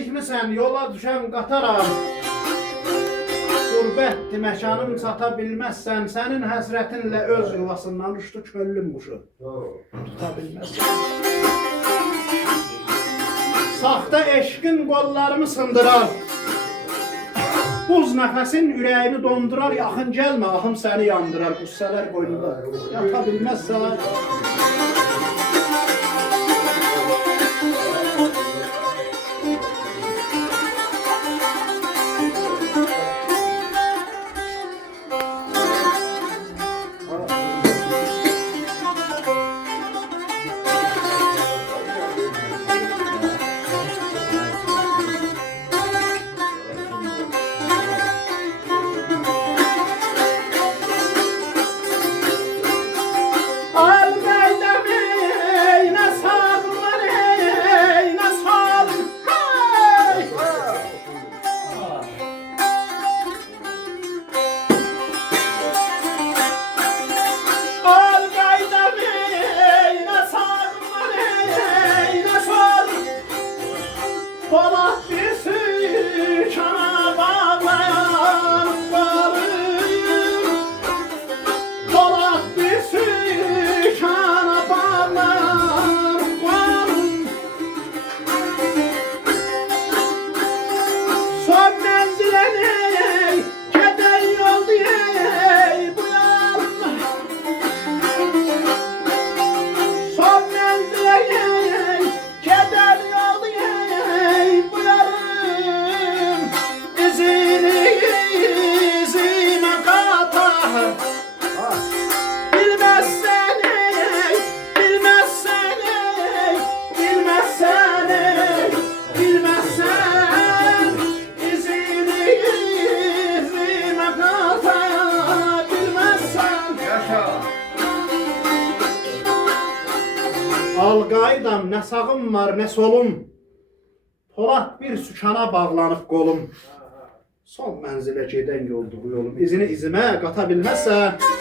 gecikmisən, yola düşən qataram. Qurbətdir məkanım çata bilməzsən, sənin həsrətinlə öz yuvasından uçdu köllüm quşu. Tuta bilməzsən. Saxta eşqin qollarımı sındırar. Buz nəfəsin ürəyimi dondurar, yaxın gəlmə, ahım səni yandırar, qüssələr qoynunda. Yata bilməzsən. Polat bir sükana bağlayan varım. Polat bir sükana bağlayan varım. Son menzile ney, keder yol diye bu yarım. Son menzile ney, keder yol diye bu yarım. İzime katar. Bilmezsen ey, bilmezsen ey, bilmezsen ey, bilmezsen. İzime katar, bilmezsen. Al-Qaidam, nə sağım var, nə solum. Polat bir sükana bağlanıb qolum. Son mənzilə gedən yoldur bu yolum. İzini izimə qata bilməzsən.